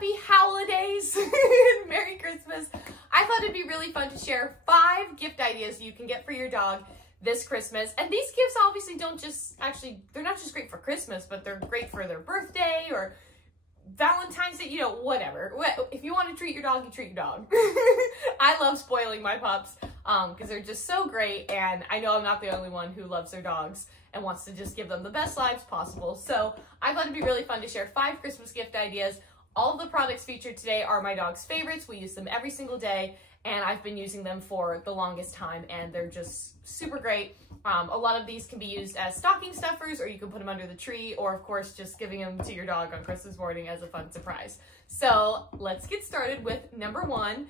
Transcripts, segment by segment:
happy holidays and Merry Christmas. I thought it'd be really fun to share 5 gift ideas you can get for your dog this Christmas. And these gifts obviously they're not just great for Christmas, but they're great for their birthday or Valentine's Day, you know, whatever. If you want to treat your dog, you treat your dog. I love spoiling my pups because they're just so great, and I know I'm not the only one who loves their dogs and wants to just give them the best lives possible. So I thought it'd be really fun to share 5 Christmas gift ideas. All of the products featured today are my dog's favorites. We use them every single day, and I've been using them for the longest time, and they're just super great. A lot of these can be used as stocking stuffers, or you can put them under the tree, or of course just giving them to your dog on Christmas morning as a fun surprise. So let's get started with number 1.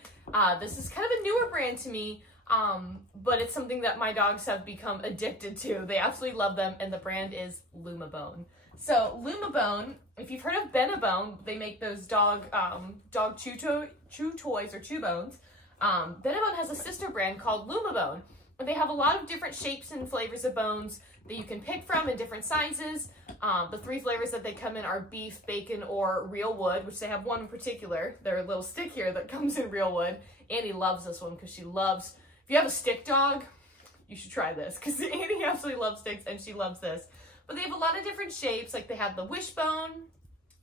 This is kind of a newer brand to me, but it's something that my dogs have become addicted to. They absolutely love them, and the brand is Lumabone. So Lumabone, if you've heard of Benebone, they make those dog chew toys or chew bones. Benebone has a sister brand called Lumabone. They have a lot of different shapes and flavors of bones that you can pick from in different sizes. The 3 flavors that they come in are beef, bacon, or real wood, which they have one in particular. Their little stick here that comes in real wood. Annie loves this one because she loves, if you have a stick dog, you should try this because Annie absolutely loves sticks and she loves this. But they have a lot of different shapes, like they have the wishbone,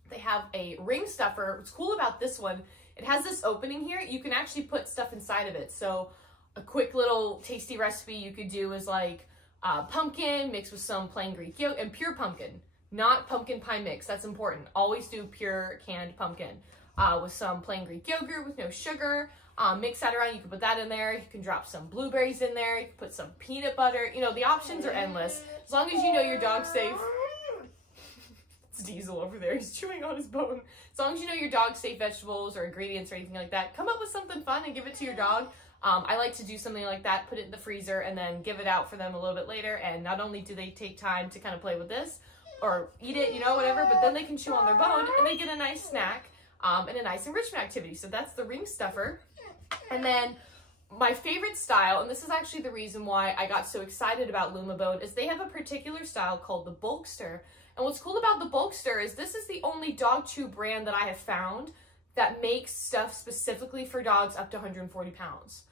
they have a ring stuffer. What's cool about this one, it has this opening here. You can actually put stuff inside of it. So a quick little tasty recipe you could do is like pumpkin mixed with some plain Greek yogurt, and pure pumpkin, not pumpkin pie mix. That's important. Always do pure canned pumpkin with some plain Greek yogurt with no sugar. Mix that around. You can put that in there. You can drop some blueberries in there. You can put some peanut butter. You know, the options are endless. As long as you know your dog's safe. It's Diesel over there. He's chewing on his bone. As long as you know your dog's safe vegetables or ingredients or anything like that, come up with something fun and give it to your dog. I like to do something like that, put it in the freezer, and then give it out for them a little bit later. And not only do they take time to kind of play with this or eat it, you know, whatever, but then they can chew on their bone and they get a nice snack and a nice enrichment activity. So that's the ring stuffer. And then my favorite style, and this is actually the reason why I got so excited about Lumabone, is they have a particular style called the Bulkster. And what's cool about the Bulkster is this is the only dog chew brand that I have found that makes stuff specifically for dogs up to 140 pounds.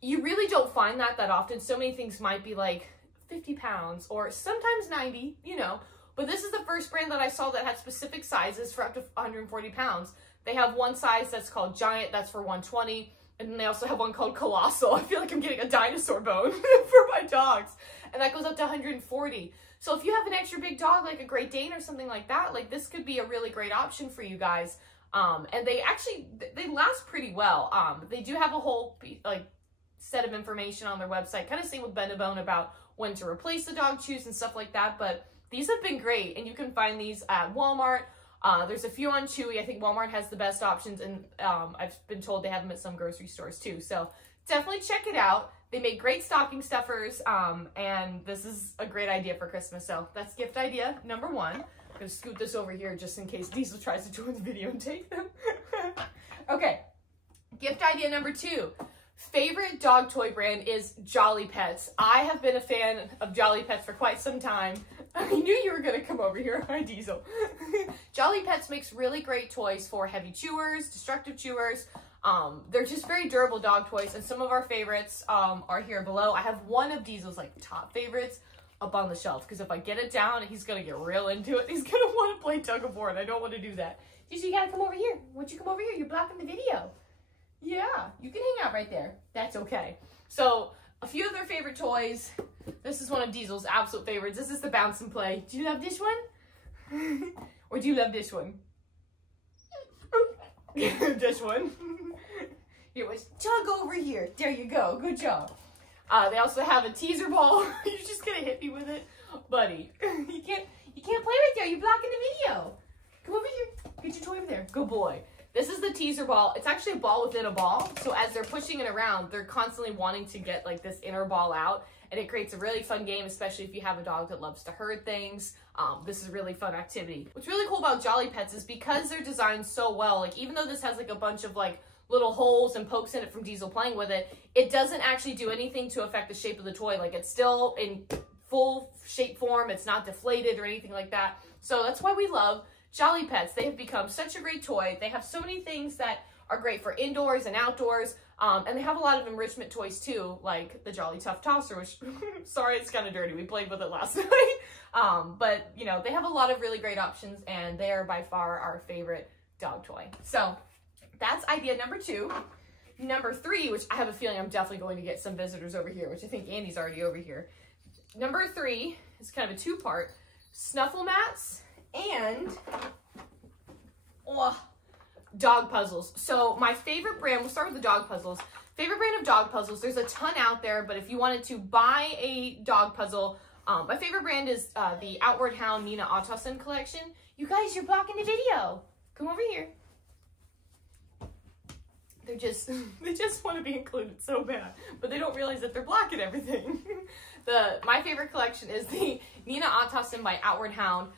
You really don't find that often. So many things might be like 50 pounds or sometimes 90, you know, but this is the first brand that I saw that had specific sizes for up to 140 pounds. They have one size that's called Giant, that's for 120, and then they also have one called Colossal. I feel like I'm getting a dinosaur bone for my dogs, and that goes up to 140. So if you have an extra big dog, like a Great Dane or something like that, like this could be a really great option for you guys. And they last pretty well. They do have a whole set of information on their website, kind of same with Benebone about when to replace the dog chews and stuff like that, but these have been great, and you can find these at Walmart. There's a few on Chewy. I think Walmart has the best options, and I've been told they have them at some grocery stores too, so definitely check it out. They make great stocking stuffers, and this is a great idea for Christmas, so that's gift idea number 1. I'm gonna scoot this over here just in case Diesel tries to join the video and take them. Okay, gift idea number 2. Favorite dog toy brand is Jolly Pets. I have been a fan of Jolly Pets for quite some time. I knew you were going to come over here. Hi, Diesel. Jolly Pets makes really great toys for heavy chewers, destructive chewers. They're just very durable dog toys, and some of our favorites are here below. I have one of Diesel's top favorites up on the shelf, because if I get it down, he's going to get real into it. He's going to want to play tug of war, and I don't want to do that. Diesel, you got to come over here. Why don't you come over here? You're blocking the video. Yeah, you can hang out right there. That's okay. So, a few of their favorite toys. This is one of Diesel's absolute favorites. This is the Bounce and Play. Do you love this one? Or do you love this one? This one. Here, tug over here. There you go. Good job. They also have a teaser ball. You're just gonna hit me with it, buddy. You can't play right there. You're blocking the video. Come over here. Get your toy over there. Good boy. This is the teaser ball. It's actually a ball within a ball. So as they're pushing it around, they're constantly wanting to get this inner ball out. And it creates a really fun game, especially if you have a dog that loves to herd things. This is a really fun activity. What's really cool about Jolly Pets is because they're designed so well, even though this has a bunch of little holes and pokes in it from Diesel playing with it, it doesn't actually do anything to affect the shape of the toy. It's still in full shape form. It's not deflated or anything like that. So that's why we love Jolly Pets, they have become such a great toy. They have so many things that are great for indoors and outdoors. And they have a lot of enrichment toys too, like the Jolly Tough Tosser, which, sorry, it's kind of dirty. We played with it last night. But, you know, they have a lot of really great options, and they are by far our favorite dog toy. So that's idea number 2. Number 3, which I have a feeling I'm definitely going to get some visitors over here, which I think Andy's already over here. Number 3 is kind of a 2-part, snuffle mats and dog puzzles. So my favorite brand, we'll start with the dog puzzles. Favorite brand of dog puzzles, there's a ton out there, but if you wanted to buy a dog puzzle, my favorite brand is the Outward Hound Nina Ottoson collection. You guys, you're blocking the video. Come over here. They just want to be included so bad, but they don't realize that they're blocking everything. My favorite collection is the Nina Ottoson by Outward Hound.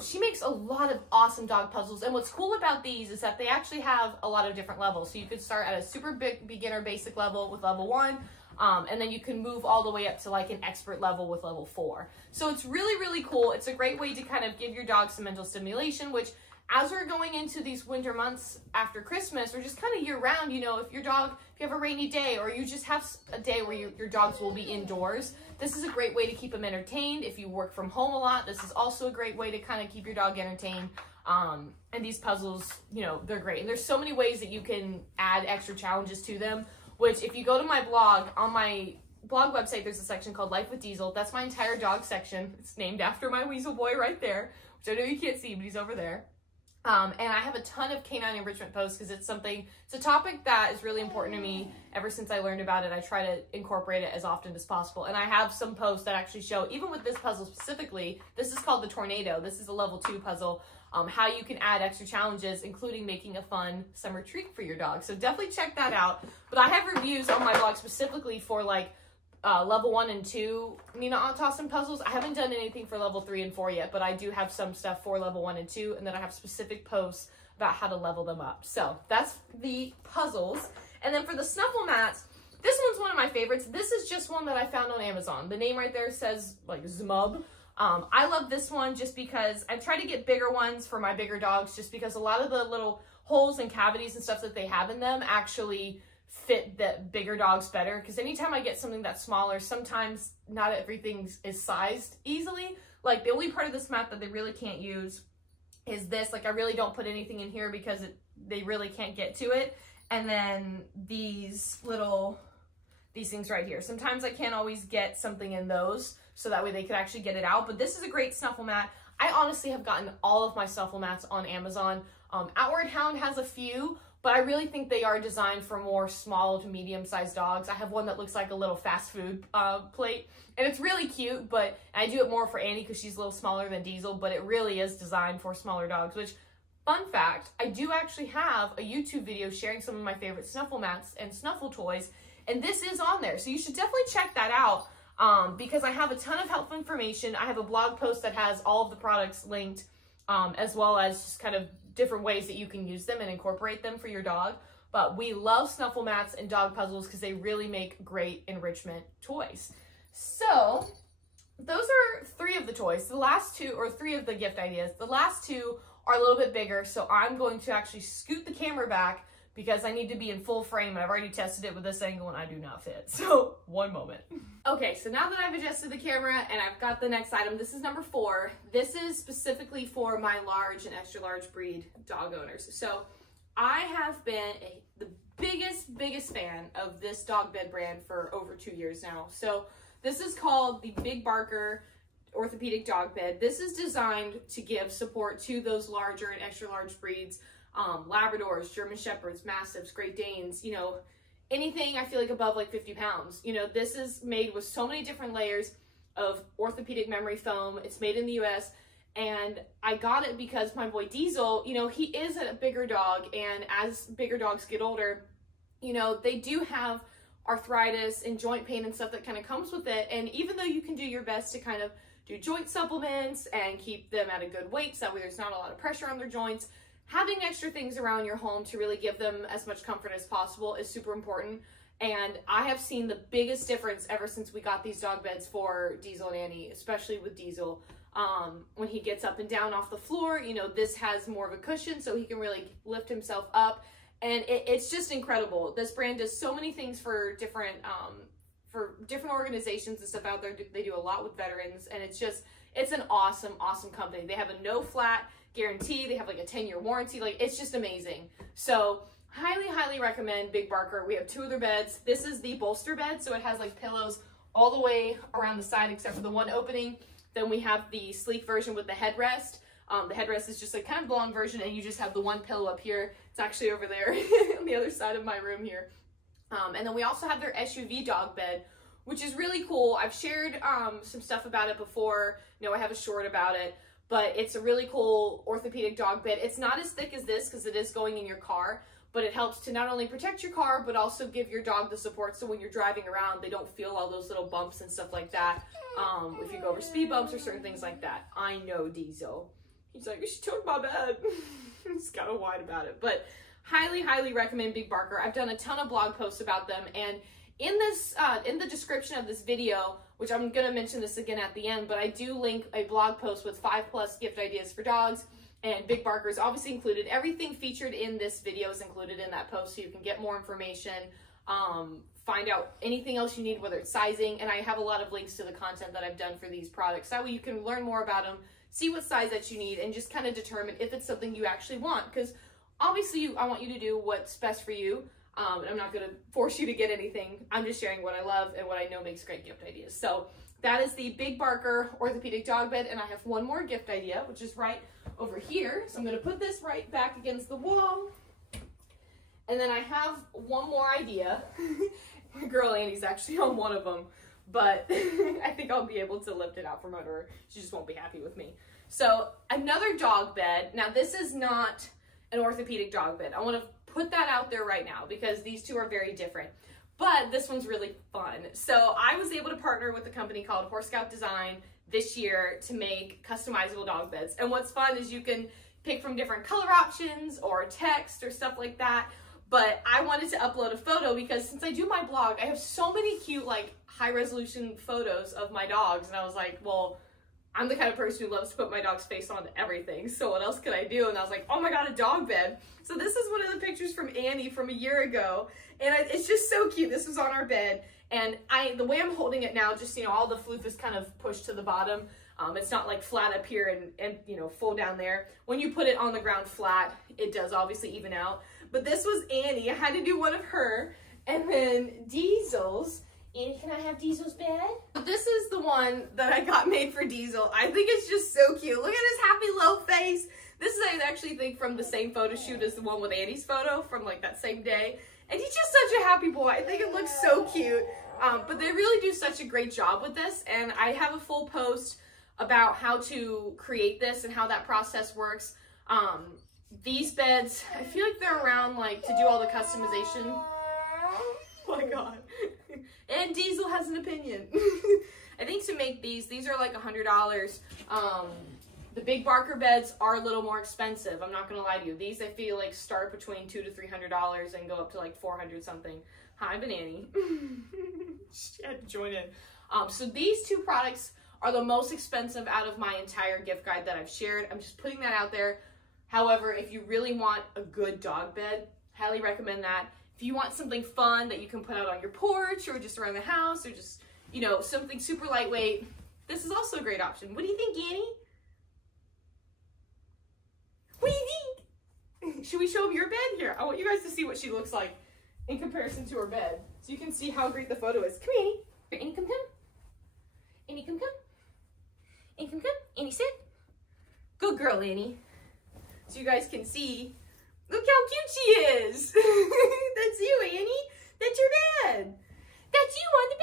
She makes a lot of awesome dog puzzles, and what's cool about these is that they actually have a lot of different levels. So you could start at a super big beginner basic level with level 1, and then you can move all the way up to like an expert level with level 4. So it's really, really cool. It's a great way to kind of give your dog some mental stimulation, which as we're going into these winter months after Christmas, or just kind of year round, you know, if you have a rainy day, or you just have a day where your dogs will be indoors, this is a great way to keep them entertained. If you work from home a lot, this is also a great way to kind of keep your dog entertained. And these puzzles, you know, they're great. And there's so many ways that you can add extra challenges to them, which if you go to my blog, on my blog website, there's a section called Life with Diesel. That's my entire dog section. It's named after my weasel boy right there, which I know you can't see, but he's over there. And I have a ton of canine enrichment posts because it's a topic that is really important to me. Ever since I learned about it, I try to incorporate it as often as possible. And I have some posts that actually show, even with this puzzle specifically, this is called the Tornado. This is a level 2 puzzle, how you can add extra challenges, including making a fun summer treat for your dog. So definitely check that out. But I have reviews on my blog specifically for like level 1 and 2 Nina Ottoson puzzles. I haven't done anything for level 3 and 4 yet, but I do have some stuff for level 1 and 2, and then I have specific posts about how to level them up. So that's the puzzles. And then for the snuffle mats, this one's one of my favorites. This is just one that I found on Amazon. The name right there says like Zmub. I love this one just because I try to get bigger ones for my bigger dogs, just because a lot of the little holes and cavities and stuff that they have in them actually fit the bigger dogs better, because anytime I get something that's smaller, sometimes not everything is sized easily. Like the only part of this mat that they really can't use is this. Like I really don't put anything in here because they really can't get to it. And then these things right here, sometimes I can't always get something in those, so that way they could actually get it out. But this is a great snuffle mat. I honestly have gotten all of my snuffle mats on Amazon. Outward Hound has a few, but I really think they are designed for more small to medium-sized dogs. I have one that looks like a little fast food plate, and it's really cute, but I do it more for Annie because she's a little smaller than Diesel, but it really is designed for smaller dogs, which, fun fact, I do actually have a YouTube video sharing some of my favorite snuffle mats and snuffle toys, and this is on there, so you should definitely check that out because I have a ton of helpful information. I have a blog post that has all of the products linked, as well as just kind of different ways that you can use them and incorporate them for your dog. But we love snuffle mats and dog puzzles because they really make great enrichment toys. So those are 3 of the toys. The last 2, or 3 of the gift ideas, the last 2 are a little bit bigger, so I'm going to actually scoot the camera back because I need to be in full frame. I've already tested it with this angle and I do not fit. So one moment. Okay, so now that I've adjusted the camera and I've got the next item, this is number 4. This is specifically for my large and extra large breed dog owners. So I have been the biggest fan of this dog bed brand for over 2 years now. So this is called the Big Barker Orthopedic Dog Bed. This is designed to give support to those larger and extra large breeds. Labradors, German Shepherds, Mastiffs, Great Danes, you know, anything I feel like above like 50 pounds. You know, this is made with so many different layers of orthopedic memory foam. It's made in the US, and I got it because my boy Diesel, you know, he is a bigger dog, and as bigger dogs get older, you know, they do have arthritis and joint pain and stuff that kind of comes with it. And even though you can do your best to kind of do joint supplements and keep them at a good weight so that way there's not a lot of pressure on their joints, having extra things around your home to really give them as much comfort as possible is super important. And I have seen the biggest difference ever since we got these dog beds for Diesel and Annie, especially with Diesel. When he gets up and down off the floor, you know, this has more of a cushion so he can really lift himself up. And it's just incredible. This brand does so many things for different organizations and stuff out there. They do a lot with veterans, and it's an awesome, awesome company. They have a no flat guarantee. They have like a 10-year warranty. Like, it's just amazing. So highly, highly recommend Big Barker. We have 2 other beds. This is the bolster bed, so it has like pillows all the way around the side except for the one opening. Then we have the sleek version with the headrest. The headrest is just a kind of long version, and you just have the one pillow up here. It's actually over there on the other side of my room here. And then we also have their SUV dog bed, which is really cool. I've shared some stuff about it before. You know, I have a short about it, but it's a really cool orthopedic dog bed. It's not as thick as this because it is going in your car, but it helps to not only protect your car, but also give your dog the support so when you're driving around, they don't feel all those little bumps and stuff like that. If you go over speed bumps or certain things like that. I know Diesel. He's like, she took my bed. He's kind of whine about it, but highly, highly recommend Big Barker. I've done a ton of blog posts about them, and in this, in the description of this video, which I'm going to mention this again at the end, but I do link a blog post with 5+ gift ideas for dogs, and Big Barker is obviously included. Everything featured in this video is included in that post, so you can get more information, find out anything else you need, whether it's sizing, and I have a lot of links to the content that I've done for these products. That way you can learn more about them, see what size that you need, and just kind of determine if it's something you actually want, because obviously I want you to do what's best for you. And I'm not going to force you to get anything. I'm just sharing what I love and what I know makes great gift ideas. So that is the Big Barker orthopedic dog bed, and I have one more gift idea, which is right over here. So I'm going to put this right back against the wall. And then I have one more idea. My girl Annie's actually on one of them, but I think I'll be able to lift it out from under her. She just won't be happy with me. So another dog bed. Now this is not an orthopedic dog bed. I want to put that out there right now because these two are very different, but this one's really fun. So I was able to partner with a company called Horse Scout Design this year to make customizable dog beds. And what's fun is you can pick from different color options or text or stuff like that. But I wanted to upload a photo because since I do my blog, I have so many cute, like, high resolution photos of my dogs. And I was like, well, I'm the kind of person who loves to put my dog's face on everything, so what else could I do? And I was like, oh my god, a dog bed. So this is one of the pictures from Annie from a year ago, and it's just so cute. This was on our bed, and the way I'm holding it now, just, you know, all the floof is kind of pushed to the bottom. It's not like flat up here and you know, full down there. When you put it on the ground flat, it does obviously even out. But this was Annie. I had to do one of her, and then Diesel's. Annie, can I have Diesel's bed? This is the one that I got made for Diesel. I think it's just so cute. Look at his happy little face. This is, I actually think, from the same photo shoot as the one with Annie's photo from like that same day. And he's just such a happy boy. I think it looks so cute. But they really do such a great job with this. And I have a full post about how to create this and how that process works. These beds, I feel like they're around like to do all the customization. Oh my god. And Diesel has an opinion. I think to make these are like $100. The Big Barker beds are a little more expensive. I'm not gonna lie to you. These I feel like start between $200 to $300 and go up to like 400 something. Hi, Banani. She had to join in. So these two products are the most expensive out of my entire gift guide that I've shared. I'm just putting that out there. However, if you really want a good dog bed, highly recommend that. If you want something fun that you can put out on your porch or just around the house or just, you know, something super lightweight, this is also a great option. What do you think, Annie? What do you think? Should we show them your bed? Here, I want you guys to see what she looks like in comparison to her bed. So you can see how great the photo is. Come here, Annie. Here, Annie, come. Annie, come. Annie, come. Annie, sit. Good girl, Annie. So you guys can see. Look how cute she is. That's you, Annie. That's your bed. That's you on the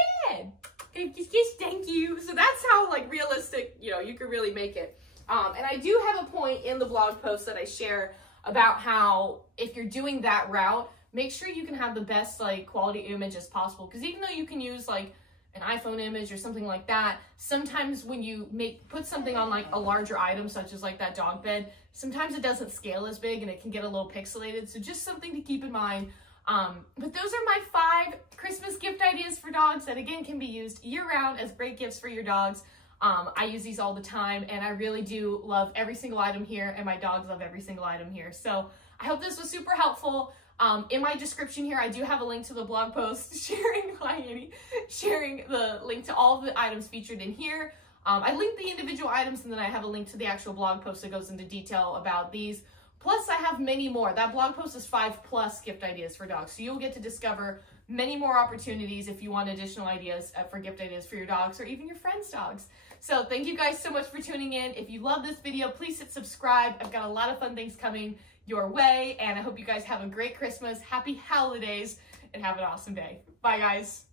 bed. Yes, thank you. So that's how, like, realistic, you know, you can really make it. And I do have a point in the blog post that I share about how if you're doing that route, make sure you can have the best, like, quality image as possible. Because even though you can use, like, an iPhone image or something like that, sometimes when you put something on like a larger item, such as like that dog bed, sometimes it doesn't scale as big and it can get a little pixelated. So just something to keep in mind. But those are my 5 Christmas gift ideas for dogs that again can be used year round as great gifts for your dogs. I use these all the time, and I really do love every single item here, and my dogs love every single item here. So I hope this was super helpful. In my description here, I do have a link to the blog post sharing the link to all the items featured in here. I linked the individual items, and then I have a link to the actual blog post that goes into detail about these. Plus, I have many more. That blog post is 5+ gift ideas for dogs. So you'll get to discover many more opportunities if you want additional ideas for gift ideas for your dogs or even your friends' dogs. So thank you guys so much for tuning in. If you love this video, please hit subscribe. I've got a lot of fun things coming your way, and I hope you guys have a great Christmas, happy holidays, and have an awesome day. Bye, guys.